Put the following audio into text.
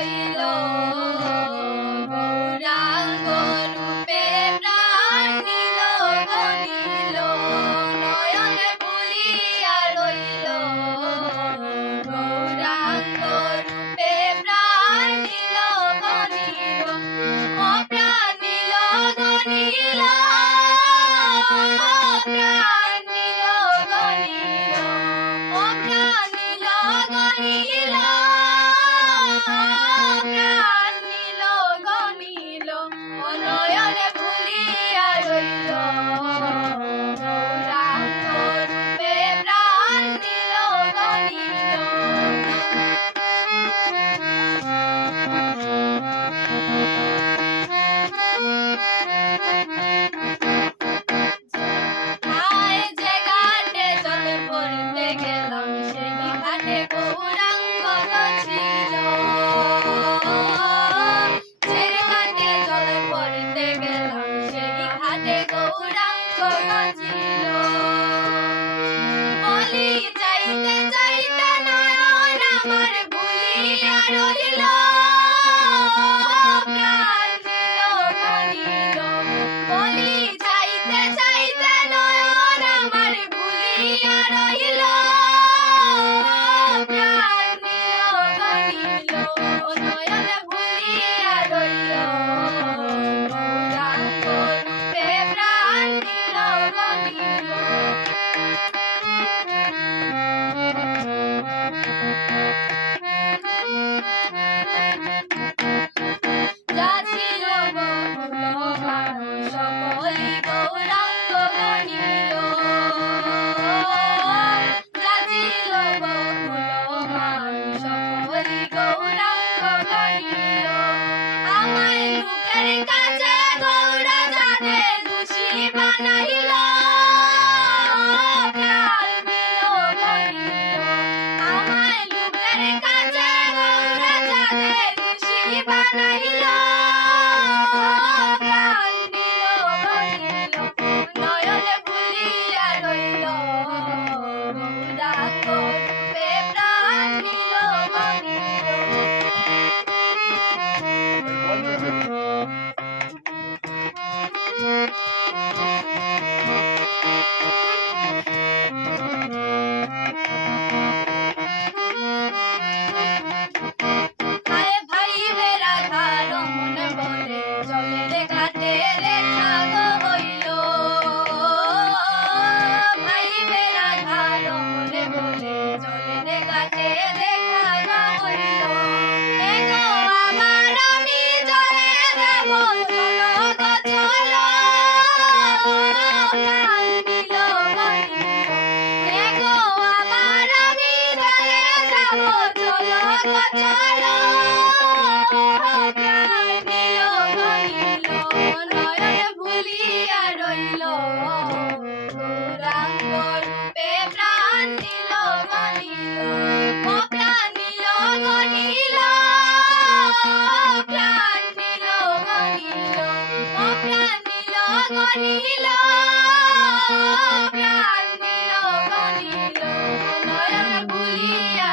রইল গৌরাঙ্গ রূপে প্রাণ নিল গনিল নয়নে ভুলিয়া রইল গৌরাঙ্গ রূপে প্রাণ নিল গনিল ও প্রাণ নিল গনিল প্রাণ নিল গনিল ও প্রাণ নিল গনিল প্রাণ নিল গনিল ও নয়নে ভুলিয়া রইল গৌরাঙ্গ রূপে প্রাণ নিল গনিল আয় যে ঘাটে জল পড়তে গেলাম সেই ঘাটে গৌরাঙ্গ ছিল যে ঘাটে জল পড়তে গেলাম সেই ঘাটে গৌরাঙ্গ ছিল বলি চাইতে চাইতে নয়ন আমার ভুলিয়া রইল প্রাণ নিল গনিল বলি চাইতে চাইতে নয়ন আমার ভুলিয়া রইল প্রাণ নিল গনিল নয়ন ভুলিয়া রইল গৌরাঙ্গ রূপে প্রাণ নিল গনিল যাছিল বহুল মানুষ সকলি গৌরাঙ্গ গনিল যাছিল বহুল মানুষ সকলি গৌরাঙ্গ গনিল আমায় লোকের কাছে গৌরা যাদে দোষী বানাইল প্রাণ নিল গনিল আমায় লোকের কাছে গৌরা যাদে দোষী বানাইল প্রাণ নিল গনিল নয়নে ভুলিয়া রইল গৌরাঙ্গ রূপে প্রাণ নিল গনিল আয় ভাই বেড়া ঘাড় মনে বলে চলে রে ঘাটে দেখা গো হইল ভাই বেড়া ঘাড় মনে বলে চলে রে ঘাটে দেখা গো হইল এগো আবার আমি জলে দেব চলো গো চলো প্রাণ নিল গনিল এগো আবার আমি জলে যাব চলো গো চলো প্রাণ নিল গনিল নয়নে ভুলিয়া রইল গৌরাঙ্গ রূপে প্রাণ নিল গনিল ও প্রাণ নিল গনিল প্রাণ নিল গনিল ও প্রাণ নিল গনিল প্রাণ নিল গনিল নয়নে ভুলিয়া